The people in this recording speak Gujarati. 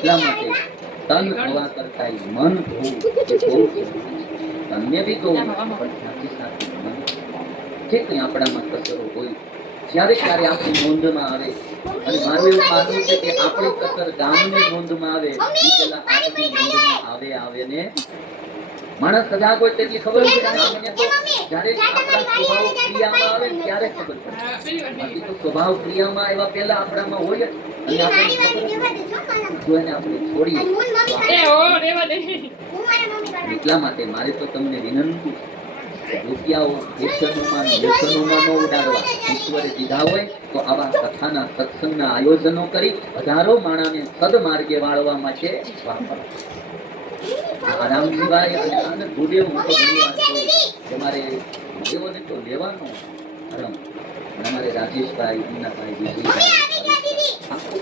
એટલા માટે તન હવા કરતા મન હોવું એ બહુ જરૂરી છે. અન્ય બી તો પણ સાથે સાથે મન જે કંઈ આપણામાં કસરો હોય જ્યારે ક્યારે આપણી નોંધમાં આવે, અને મારું એવું માનવું છે કે આપણી કસર ગામની નોંધમાં આવે એ પેલા આપણી નોંધમાં આવે ને માણસ સજાગ હોય તેટલી ખબર પડે. ગામને તો જ્યારે આપણા સ્વભાવ ક્રિયામાં આવે ને ત્યારે ખબર પડે. બાકી તો સ્વભાવ ક્રિયામાં આવ્યા પહેલા આપણામાં હોય જ, અને આપણે ખબર જ હોય. જો એને આપણે છોડીએ તો એટલા માટે મારે તો તમને વિનંતી છે, રૂપિયાઓ વ્યસનોમાં ન ઉડાડવા. ઈશ્વરે દીધા હોય તો આવા કથાના સત્સંગના આયોજનો કરી હજારો માણસને સદમાર્ગે વાળવા માટે વાપરવા. આરામજીભાઈ અને આનંદ ભૂદેવ હું તો ઘણી વાર કહું કે મારે ભૂદેવોને તો લેવાનો ધર્મ, અને અમારે રાજેશભાઈ, ઉન્નાભાઈ, વિજયભાઈ આખો